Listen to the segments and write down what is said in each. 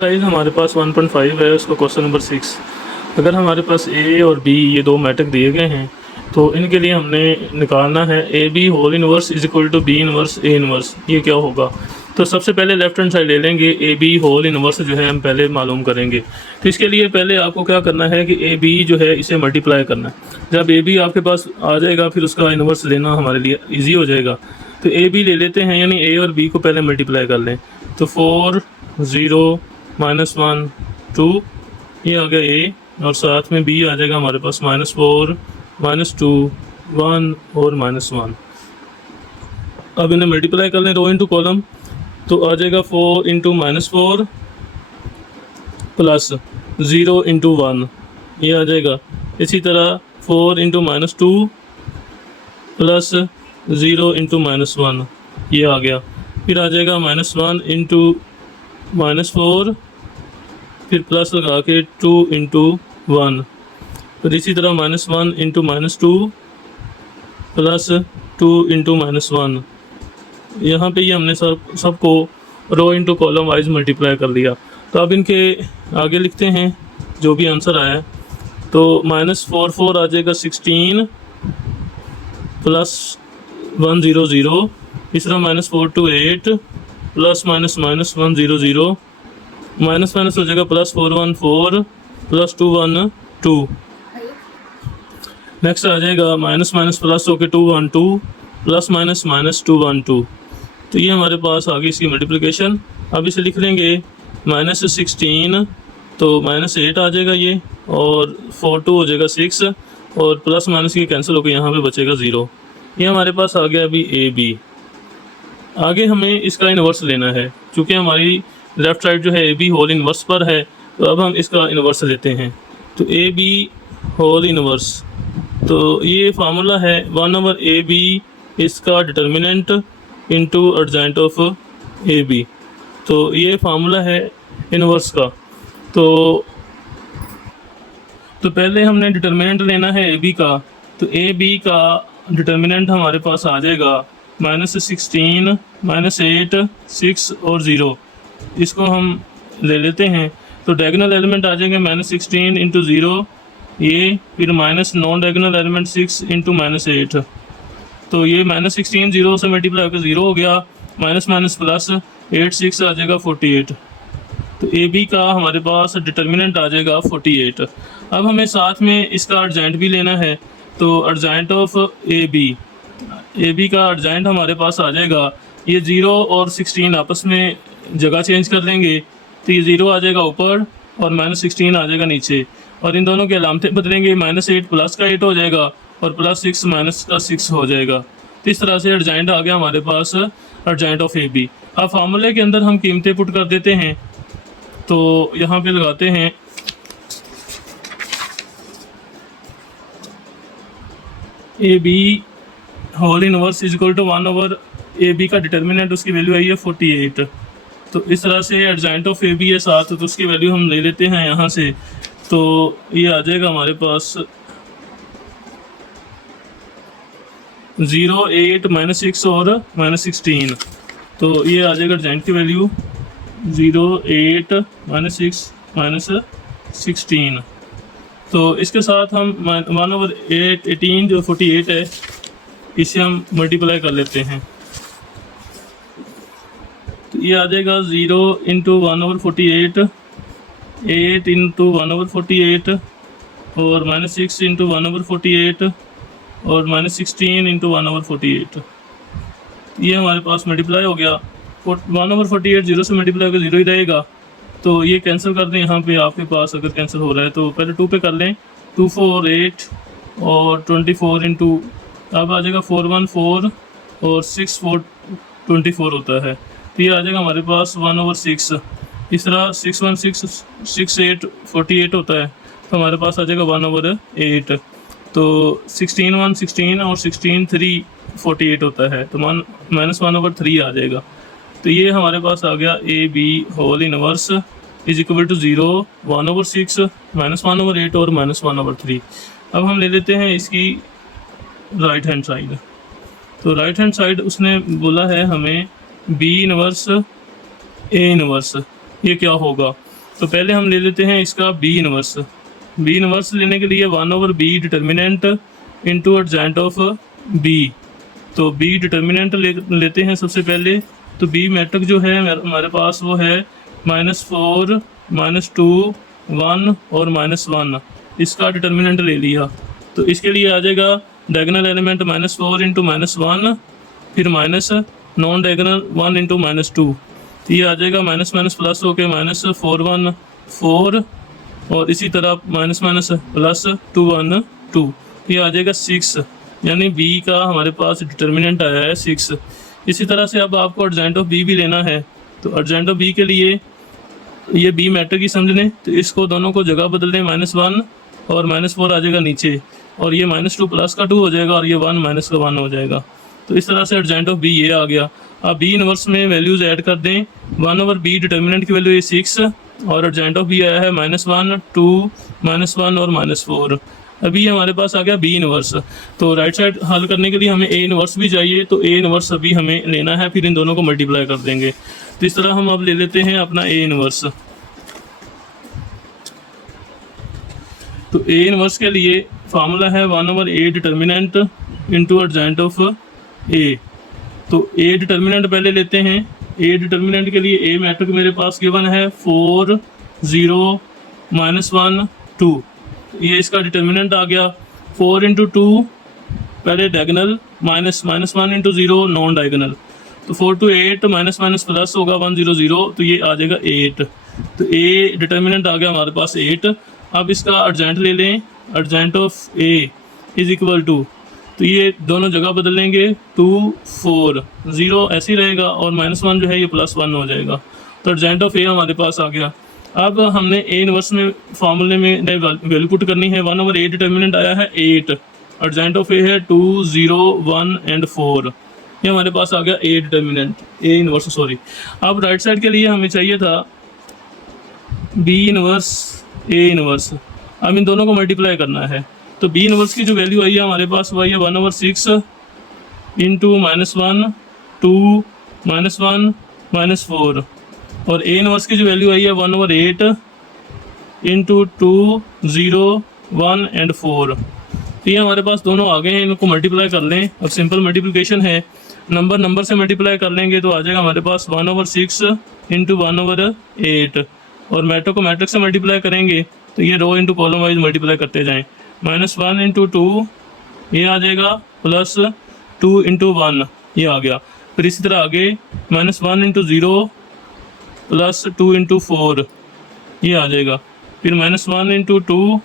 Size हमारे पास 1.5 है। उसको क्वेश्चन नंबर 6, अगर हमारे पास ए और बी ये दो मैट्रिक दिए गए हैं तो इनके लिए हमने निकालना है A B whole inverse is equal to B inverse A inverse. ये क्या होगा? तो सबसे पहले लेफ्ट हैंड साइड ले लेंगे, ए बी होल इनवर्स जो है हम पहले मालूम करेंगे। तो इसके लिए पहले आपको क्या करना है कि ए बी जो है इसे मल्टीप्लाई करना है। जब ए बी आपके पास आ जाएगा फिर उसका इनवर्स लेना हमारे लिए ईजी हो जाएगा। तो ए बी ले लेते हैं, यानी ए और बी को पहले मल्टीप्लाई कर लें। तो 4 0 -1 2 ये आ गया ए, और साथ में बी आ जाएगा हमारे पास -4 -2 1 और -1। अब इन्हें मल्टीप्लाई कर लें रो इंटू कॉलम, तो आ जाएगा 4 इंटू -4 प्लस 0 इंटू 1 ये आ जाएगा। इसी तरह 4 इंटू -2 प्लस 0 इंटू -1 ये आ गया। फिर आ जाएगा -1 इंटू -4, फिर प्लस लगा के 2 इंटू 1, फिर इसी तरह -1 इंटू -2 प्लस 2 इंटू -1। यहाँ पे ये हमने सबको rho into column wise multiply कर लिया। तो अब इनके आगे लिखते हैं जो भी आंसर आया है। तो -4 आ जाएगा 16 प्लस 1 0 0, तीसरा -4 2 8 प्लस -1 0 0, माइनस माइनस हो जाएगा +4 1 4 +2 1 2। नेक्स्ट आ जाएगा माइनस माइनस प्लस होके 2 1 2 प्लस माइनस माइनस 2 1 2। तो ये हमारे पास आ गई इसकी मल्टीप्लिकेशन। अब इसे लिख लेंगे -16, तो -8 आ जाएगा ये, और 4 2 हो जाएगा 6, और प्लस माइनस की कैंसिल होकर यहाँ पे बचेगा 0। ये हमारे पास आ गया अभी ए बी। आगे हमें इसका इन्वर्स लेना है, क्योंकि हमारी लेफ़्ट साइड जो है ए बी होल इन्वर्स पर है, तो अब हम इसका इन्वर्स लेते हैं। तो ए बी होल इन्वर्स, तो ये फार्मूला है 1/AB इसका determinant into adjoint of A B. तो ये फार्मूला है इन्वर्स का। तो पहले हमने डिटर्मिनेंट लेना है ए बी का। तो ए बी का डिटर्मिनेंट हमारे पास आ जाएगा -16 -8 6 और 0। इसको हम ले लेते हैं। तो डायगोनल एलिमेंट आ जाएंगे -16 इंटू 0 ये, फिर minus non diagonal element 6 into -8। तो ये -16 0 से मल्टीप्लाई होकर 0 हो गया, माइनस माइनस प्लस 8 6 आ जाएगा 48। तो ए बी का हमारे पास डिटर्मिनेंट आ जाएगा 48। अब हमें साथ में इसका अर्जेंट भी लेना है। तो अर्जेंट ऑफ ए बी का अर्जेंट हमारे पास आ जाएगा, ये 0 और 16 आपस में जगह चेंज कर लेंगे, तो ये 0 आ जाएगा ऊपर और -16 आ जाएगा नीचे, और इन दोनों की अलामतें बदलेंगे। -8 प्लस का 8 हो जाएगा और +6 माइनस का 6 हो जाएगा। तो इस तरह से अर्जेंट आ गया हमारे पास अर्जेंट ऑफ ए बी। अब फार्मूले के अंदर हम कीमतें पुट कर देते हैं। तो यहाँ पे लगाते हैं A B whole inverse is equal to 1/AB का डिटर्मिनेंट, उसकी वैल्यू आई है 48। तो इस तरह से अर्जेंट ऑफ ए बी है साथ, तो उसकी वैल्यू हम ले लेते हैं यहाँ से। तो ये आ जाएगा हमारे पास 0 8 -6 और -16। तो ये आ जाएगा अर्जेंट की वैल्यू 0 8 -6 -16। तो इसके साथ हम 1/8 18 जो 48 है इसे हम मल्टीप्लाई कर लेते हैं। तो ये आ जाएगा 0 इंटू 1/48 8 इंटू 1/48 और -6 इंटू 1/48 और -16 इंटू 1/48। ये हमारे पास मल्टीप्लाई हो गया। 1/48 0 से मल्टीप्लाई होकर 0 ही रहेगा। तो ये कैंसिल कर दें यहाँ पे, आपके पास अगर कैंसिल हो रहा है तो पहले 2 पे कर लें। 2 4 8 और 24 इंटू, अब आ जाएगा 4 1 4 और 6 4 24 होता है। तो ये आ जाएगा हमारे पास 1/6। इस तरह 6 1 6 6 8 48 होता है, तो हमारे पास आ जाएगा 1/8। तो 16 1 16 और 16 3 48 होता है, तो -1/3 आ जाएगा। तो ये हमारे पास आ गया A B whole inverse is equal to 0 1/6 -1/8 और -1/3। अब हम ले लेते हैं इसकी राइट हैंड साइड। तो राइट हैंड साइड उसने बोला है हमें बी इनवर्स ए इनवर्स, ये क्या होगा? तो पहले हम ले लेते हैं इसका बी इनवर्स। बी इनवर्स लेने के लिए 1/b determinant into adjoint of B. तो बी डिटर्मिनेंट लेते हैं सबसे पहले। तो बी मैट्रिक जो है हमारे पास वो है -4 -2 1 और -1। इसका डिटर्मिनेंट ले लिया तो इसके लिए आ जाएगा डायगोनल एलिमेंट -4 इंटू -1, फिर माइनस नॉन डायगोनल 1 इंटू -2। तो ये आ जाएगा माइनस माइनस प्लस होके -4 1 4 और इसी तरह माइनस माइनस प्लस 2 1 2। ये आ जाएगा 6, यानी बी का हमारे पास डिटर्मिनेंट आया है 6। इसी तरह से अब आपको एडजेंट ऑफ बी भी लेना है। तो एडजेंट ऑफ बी के लिए ये बी मैट्रिक ही समझ लें, तो इसको दोनों को जगह बदल दें, -1 और -4 आ जाएगा नीचे, और ये -2 प्लस का 2 हो जाएगा और ये 1 माइनस का 1 हो जाएगा। तो इस तरह से एडजेंट ऑफ बी ये आ गया। अब बी इनवर्स में वैल्यूज़ ऐड कर दें। 1/b डिटर्मिनेंट की वैल्यू ये 6 और एडजेंट ऑफ बी आया है -1 2 -1 और -4। अभी हमारे पास आ गया बी इनवर्स। तो राइट साइड हल करने के लिए हमें ए इनवर्स भी चाहिए, तो ए इनवर्स अभी हमें लेना है, फिर इन दोनों को मल्टीप्लाई कर देंगे। तो इस तरह हम अब ले लेते हैं अपना ए इनवर्स। तो ए इनवर्स के लिए फार्मूला है 1/a determinant into adjoint of A. तो ए डिटर्मिनेंट पहले लेते हैं। ए डिटर्मिनेंट के लिए ए मैट्रिक मेरे पास गिवन है 4 0 -1 2। ये इसका डिटर्मिनेंट आ गया 4 इंटू 2 पहले डायगोनल -1 इंटू 0 नॉन डायगोनल। तो 4 to 8 माइनस माइनस प्लस होगा 1 0 0, तो ये आ जाएगा 8। तो ए डिटर्मिनेंट आ गया हमारे पास 8। अब इसका अर्जेंट ले लें, adjoint of A is equal to, तो ये दोनों जगह बदल लेंगे 2 4 0 ऐसे ही रहेगा और -1 जो है ये +1 हो जाएगा। तो अर्जेंट ऑफ ए हमारे पास आ गया। अब हमने ए इनवर्स में फार्मूले में वैल्यू पुट करनी है। 1/a डिटर्मिनेंट आया है 8, अर्जेंट ऑफ ए है 2 0 1 एंड 4। ये हमारे पास आ गया ए डिटर्मिनेंट, ए इनवर्स सॉरी। अब राइट साइड के लिए हमें चाहिए था बी इनवर्स ए इनवर्स। अब इन दोनों को मल्टीप्लाई करना है। तो बी इनवर्स की जो वैल्यू आई है हमारे पास वही है 1/6 इंटू -1 2 -1 -4, और ए इनवर्स की जो वैल्यू आई है 1/8 इंटू 2 0 1 एंड 4। तो ये हमारे पास दोनों आ गए हैं, इनको मल्टीप्लाई कर लें। अब सिंपल मल्टीप्लिकेशन है, नंबर से मल्टीप्लाई कर लेंगे तो आ जाएगा हमारे पास 1/6 इंटू 1/8, और मैट्रिक को मैट्रिक से मल्टीप्लाई करेंगे तो ये rho into column wise multiply करते जाएं। -1 इंटू 2 ये आ जाएगा, प्लस 2 इंटू 1 ये आ गया। फिर इसी तरह आगे -1 इंटू 0 प्लस 2 इंटू 4 ये आ जाएगा। फिर -1 इंटू 2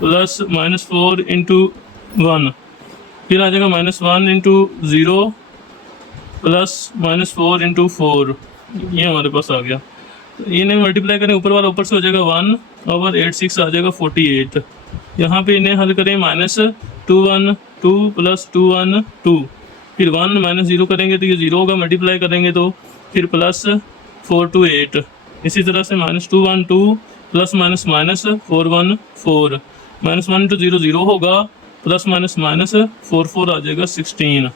प्लस -4 इंटू 1, फिर आ जाएगा -1 इंटू 0 प्लस -4 इंटू 4, ये हमारे पास आ गया। तो इन्हें मल्टीप्लाई करें, ऊपर वाला ऊपर से हो जाएगा 1/86 आ जाएगा 48। यहाँ पे इन्हें हल करें, -2 1 2 प्लस 2 1 2, फिर 1 -0 करेंगे तो ये 0 होगा, मल्टीप्लाई करेंगे तो फिर प्लस 4 2 8। इसी तरह से -2 1 2 प्लस माइनस -4 1 4, -1 इंटू 0 0 होगा, प्लस माइनस -4 4 आ जाएगा 16।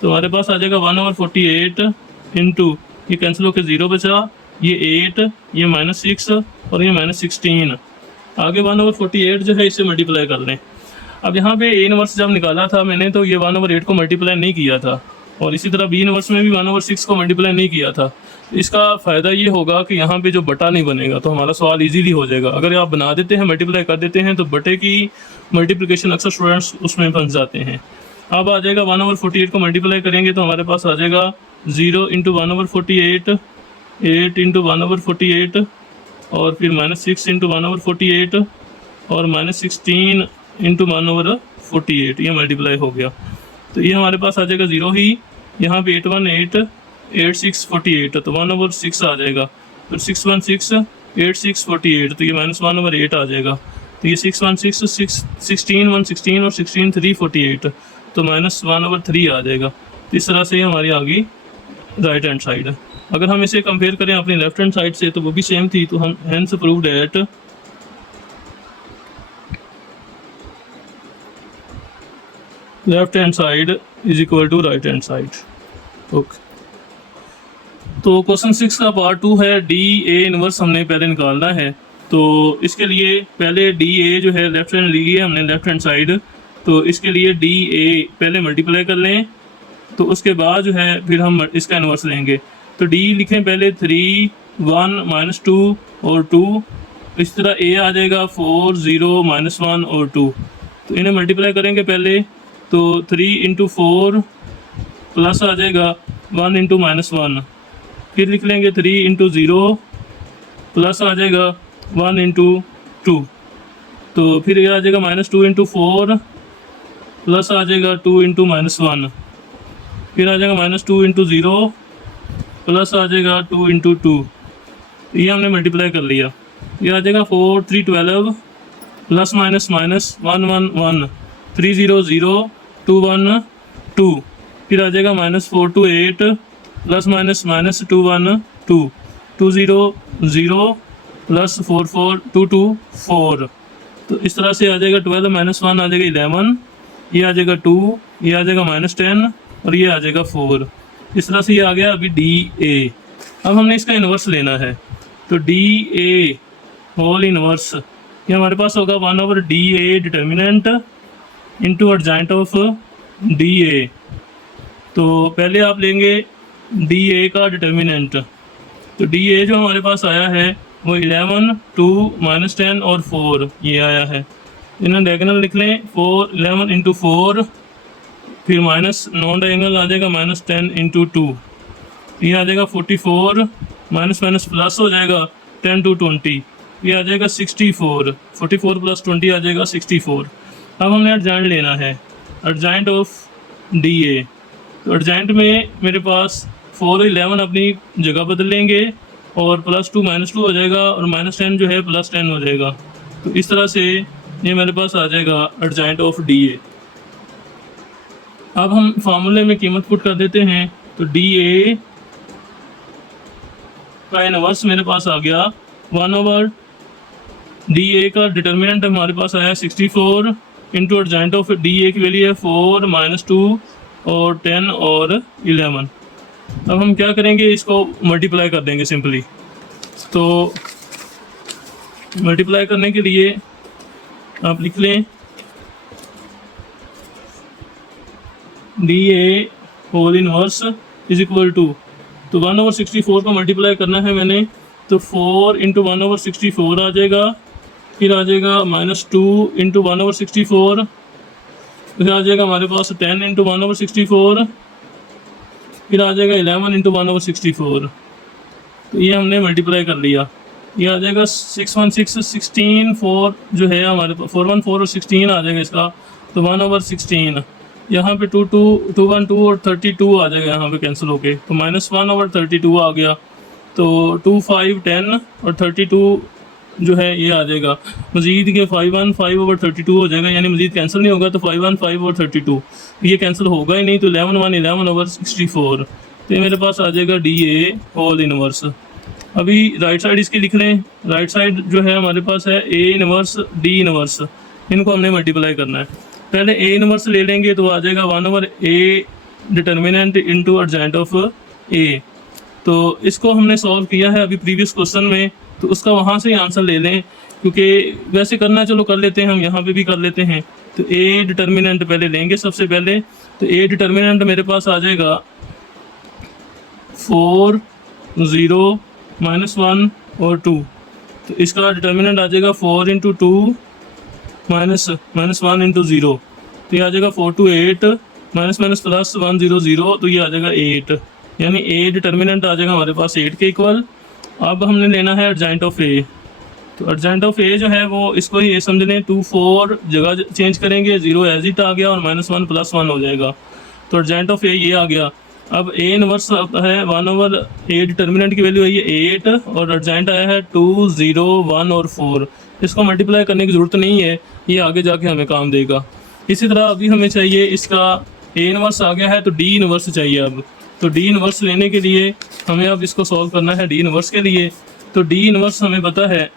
तो हमारे पास आ जाएगा 1/48 इंटू, ये कैंसिल होकर 0 बचा, ये 8 ये -6 और ये -16। आगे 1/48 जो है इसे मल्टीप्लाई कर लें। अब यहाँ पे ए इनवर्स जब निकाला था मैंने तो ये 1/8 को मल्टीप्लाई नहीं किया था, और इसी तरह बी इनवर्स में भी 1/6 को मल्टीप्लाई नहीं किया था। इसका फ़ायदा ये होगा कि यहाँ पे जो बटा नहीं बनेगा, तो हमारा सवाल इजीली हो जाएगा। अगर आप बना देते हैं, मल्टीप्लाई कर देते हैं, तो बटे की मल्टीप्लिकेशन अक्सर स्टूडेंट्स उसमें फंस जाते हैं। अब आ जाएगा 1/48 को मल्टीप्लाई करेंगे तो हमारे पास आ जाएगा 0 इंटू 1/48, 8 इंटू 1/48, और फिर -6 इंटू 1/48 और -16 इंटू 1/48, ये मल्टीप्लाई हो गया। तो ये हमारे पास आ जाएगा 0 ही, यहाँ पे 8 1 8 8 6 48, तो 1/6 आ जाएगा। फिर 6 1 6 8 6 48, तो ये -1/8 आ जाएगा। तो ये 6 1 6 16 1 16 और 16 3 48, तो -1/3 आ जाएगा। तो इस तरह से हमारी आ गई राइट हैंड साइड। अगर हम इसे कंपेयर करें अपनी लेफ्ट हैंड साइड से तो वो भी सेम थी, तो हम hence proved that left hand side is equal to right hand side. Okay. तो क्वेश्चन 6 का पार्ट 2 है डी ए इनवर्स हमने पहले निकालना है। तो इसके लिए पहले डी ए जो है लेफ्ट हैंड ली है हमने लेफ्ट हैंड साइड, तो इसके लिए डी ए पहले मल्टीप्लाई कर लें, तो उसके बाद जो है फिर हम इसका इनवर्स लेंगे। तो डी लिखें पहले 3 1 -2 और 2, इस तरह ए आ जाएगा 4 0 -1 और 2। तो इन्हें मल्टीप्लाई करेंगे पहले, तो 3 × 4 प्लस आ जाएगा 1 × -1, फिर लिख लेंगे 3 × 0 प्लस आ जाएगा 1 × 2, तो फिर ये आ जाएगा -2 × 4 प्लस आ जाएगा 2 × -1, फिर आ जाएगा -2 × 0 प्लस आ जाएगा 2 × 2। ये हमने मल्टीप्लाई कर लिया, ये आ जाएगा 4 3 12 प्लस माइनस माइनस 1 1 1 3 0 0 2 1 2, फिर आ जाएगा -4 2 8 प्लस माइनस -2 1 2 2 0 0 प्लस 4 4 2 2 4। तो इस तरह से आ जाएगा 12 -1 आ जाएगा 11, ये आ जाएगा 2, ये आ जाएगा -10 और ये आ जाएगा 4। इस तरह से ये आ गया अभी डी ए। अब हमने इसका इन्वर्स लेना है, तो डी ए होल इन्वर्स ये हमारे पास होगा 1/DA determinant into adjoint of D A. तो पहले आप लेंगे डी ए का डिटर्मिनेंट, तो डी ए जो हमारे पास आया है वो 11 2 -10 और 4 ये आया है। इन्हें डायगोनल लिख लें, 4 11 × 4, फिर माइनस नॉन डायगोनल आ जाएगा -10 × 2, ये आ जाएगा 44, माइनस माइनस प्लस हो जाएगा 10 to 20, ये आ जाएगा 64, 44 + 20 आ जाएगा 64। अब हमने एडजॉइंट लेना है, एडजॉइंट ऑफ डी ए। तो एडजॉइंट में मेरे पास 4 और 11 अपनी जगह बदल लेंगे और +2 -2 हो जाएगा और -10 जो है +10 हो जाएगा। तो इस तरह से ये मेरे पास आ जाएगा एडजॉइंट ऑफ डी ए। अब हम फार्मूले में कीमत पुट कर देते हैं, तो डी ए का इनवर्स मेरे पास आ गया 1/DA का डिटर्मिनेंट हमारे पास आया 64 इंटू एडजॉइंट ऑफ DA की वैल्यू है 4 -2 और 10 और 11। अब हम क्या करेंगे, इसको मल्टीप्लाई कर देंगे सिंपली। तो मल्टीप्लाई करने के लिए आप लिख लें DA whole inverse is equal to, तो 1/64 को मल्टीप्लाई करना है मैंने, तो 4 × 1/64 आ जाएगा, फिर आ जाएगा -2 × 1/64, फिर आ जाएगा हमारे पास 10 × 1/64, फिर आ जाएगा 11 × 1/64। तो ये हमने मल्टीप्लाई कर लिया, ये आ जाएगा 616 16 4 जो है हमारे पास 414 और 16 आ जाएगा इसका, तो 1/16। यहाँ पे 2 2 212 और 32 आ जाएगा, यहाँ पे कैंसिल होके, तो -1/32 आ गया। तो 2 5 10 और 32 जो है ये आ जाएगा, मज़ीद के 5 5/32 हो जाएगा, यानी मज़ीद कैंसिल नहीं होगा, तो 5 5/32 ये कैंसिल होगा ही नहीं, तो 11 1 11/64। तो ये मेरे पास आ जाएगा डी ए होल इनवर्स। अभी राइट साइड इसकी लिख लें, राइट साइड जो है हमारे पास है ए इनवर्स डी इनवर्स, इनको हमने मल्टीप्लाई करना है। पहले ए इनवर्स ले लेंगे, तो आ जाएगा 1/A determinant into adjoint of A. तो इसको हमने सॉल्व किया है अभी प्रीवियस क्वेश्चन में, तो उसका वहाँ से ही आंसर ले लें, क्योंकि वैसे करना चलो कर लेते हैं, हम यहाँ पे भी कर लेते हैं। तो ए डिटर्मिनेंट पहले लेंगे सबसे पहले, तो ए डिटर्मिनेंट मेरे पास आ जाएगा 4 0 -1 और 2, तो इसका डिटर्मिनेंट आ जाएगा 4 × 2 -1 × 0, तो ये आ जाएगा 4 2 8 ++ 1 0 0, तो ये आ जाएगा 8, यानी ए डिटर्मिनेंट आ जाएगा हमारे पास 8 के इक्वल। अब हमने लेना है एडजॉइंट ऑफ ए, तो एडजॉइंट ऑफ ए जो है वो इसको ये समझ लें 2 4 जगह चेंज करेंगे, 0 एज इट आ गया और -1 + 1 हो जाएगा, तो एडजॉइंट ऑफ ए ये आ गया। अब ए इनवर्स है 1/A डिटर्मिनेंट की वैल्यू है ये 8 और एडजॉइंट आया है 2 0 1 और 4। इसको मल्टीप्लाई करने की ज़रूरत नहीं है, ये आगे जाके हमें काम देगा। इसी तरह अभी हमें चाहिए इसका ए इनवर्स आ गया है, तो डी इनवर्स चाहिए अब। तो डी इनवर्स लेने के लिए हमें अब इसको सॉल्व करना है डी इनवर्स के लिए। तो डी इनवर्स हमें पता है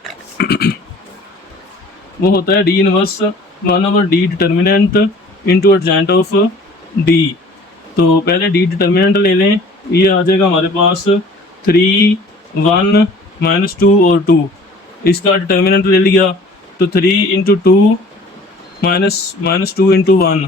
वो होता है D inverse 1/D determinant into adjoint of D. तो पहले डी डिटर्मिनेंट ले लें, ये आ जाएगा हमारे पास 3 1 -2 और 2, इसका डिटर्मिनेंट ले लिया तो 3 इंटू 2 -2 इंटू 1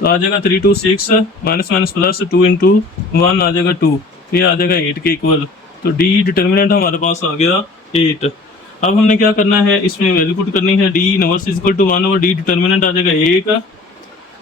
तो आ जाएगा 3 2 6 माइनस प्लस 2 इंटू 1 आ जाएगा 2, ये आ जाएगा 8 के इक्वल। तो डी डिटर्मिनेंट हमारे पास आ गया 8। अब हमने क्या करना है, इसमें वैल्यू पुट करनी है, डी इनवर्स इक्वल टू 1 और डी डिटर्मिनेंट आ जाएगा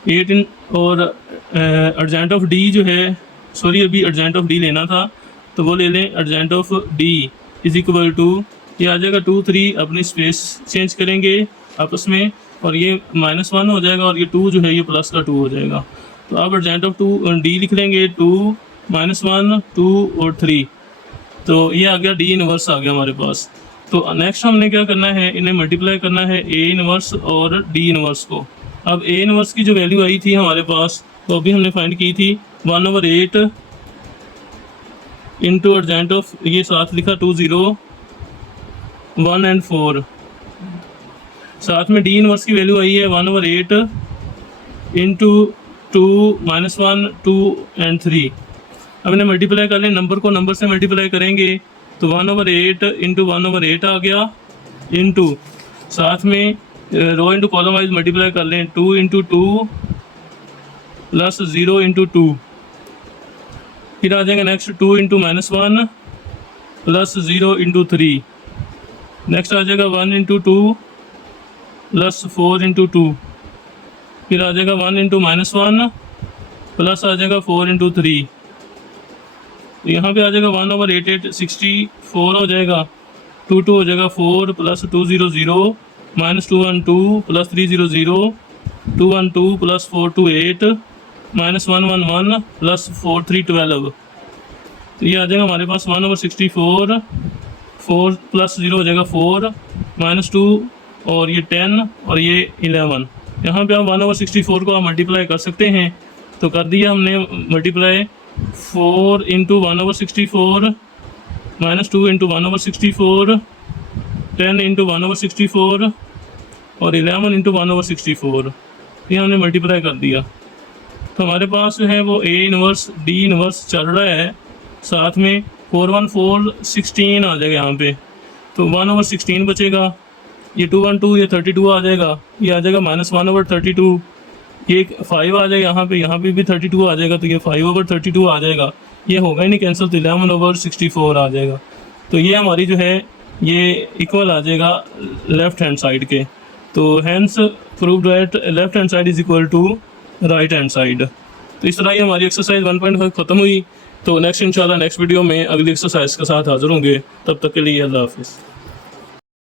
8 इन और अर्जेंट ऑफ डी जो है, सॉरी अभी अर्जेंट ऑफ डी लेना था तो वो ले लें, adjoint of D is equal to ये आ जाएगा 2 3, अपनी स्पेस चेंज करेंगे आपस में और ये -1 हो जाएगा और ये 2 जो है ये प्लस का 2 हो जाएगा। तो अब अर्जेंट ऑफ 2 डी लिख लेंगे, 2 -1 2 और 3, तो ये आ गया डी इनवर्स आ गया हमारे पास। तो नेक्स्ट हमने क्या करना है, इन्हें मल्टीप्लाई करना है ए इनवर्स और डी इनवर्स को। अब ए इनवर्स की जो वैल्यू आई थी हमारे पास वो अभी हमने फाइंड की थी 1/8 इंटू अर्जेंट ऑफ ये साथ लिखा 2 0 1 एंड 4, साथ में डी इनवर्स की वैल्यू आई है 1/8 इंटू 2 -1 2 एंड 3। अब इन्हें मल्टीप्लाई कर लें, नंबर को नंबर से मल्टीप्लाई करेंगे तो 1/8 इंटू 1/8 आ गया, इंटू साथ में rho into column wise multiply कर लें 2 इंटू 2 प्लस 0 इंटू 2, फिर आ जाएगा next 2 into -1 plus 0 into 3, next आ जाएगा 1 इंटू 2 प्लस 4 इंटू 2, फिर आ जाएगा 1 इंटू -1 प्लस आ जाएगा 4 इंटू 3, यहाँ पे आ जाएगा 1/8 64 हो जाएगा, 2 2 हो जाएगा 4 प्लस 2 0 0 -2 1 2 प्लस 3 0 0 2 1 2 प्लस 4 2 8 -1 1 1 प्लस 4 3 12। तो ये आ जाएगा हमारे पास 1/64, 4 प्लस 0 हो जाएगा 4 -2 और ये 10 और ये 11। यहाँ पे आप 1/64 को आप मल्टीप्लाई कर सकते हैं, तो कर दिया हमने मल्टीप्लाई 4 इंटू 1/64 -2 इंटू 1/64 10 इंटू 1/64 और 11 इंटू 1/64, ये हमने मल्टीप्लाई कर दिया। तो हमारे पास जो है वो ए इनवर्स डी इनवर्स चल रहा है, साथ में 4 1 4 16 आ जाएगा यहाँ पे, तो 1/16 बचेगा, ये 2 1 2 ये 32 आ जाएगा, ये आ जाएगा -1/32, ये 5 आ जाएगा यहाँ पे भी 32 आ जाएगा, तो ये 5/32 आ जाएगा, ये होगा ही नहीं कैंसिल, तो 11/64 आ जाएगा। तो ये हमारी जो है ये इक्वल आ जाएगा लेफ्ट हैंड साइड के। तो hence proved that left hand side is equal to right hand side. तो इस तरह ही हमारी एक्सरसाइज 1.5 ख़त्म हुई। तो नेक्स्ट इंशाल्लाह नेक्स्ट वीडियो में अगली एक्सरसाइज के साथ हाजिर होंगे, तब तक के लिए अल्लाह हाफिज़।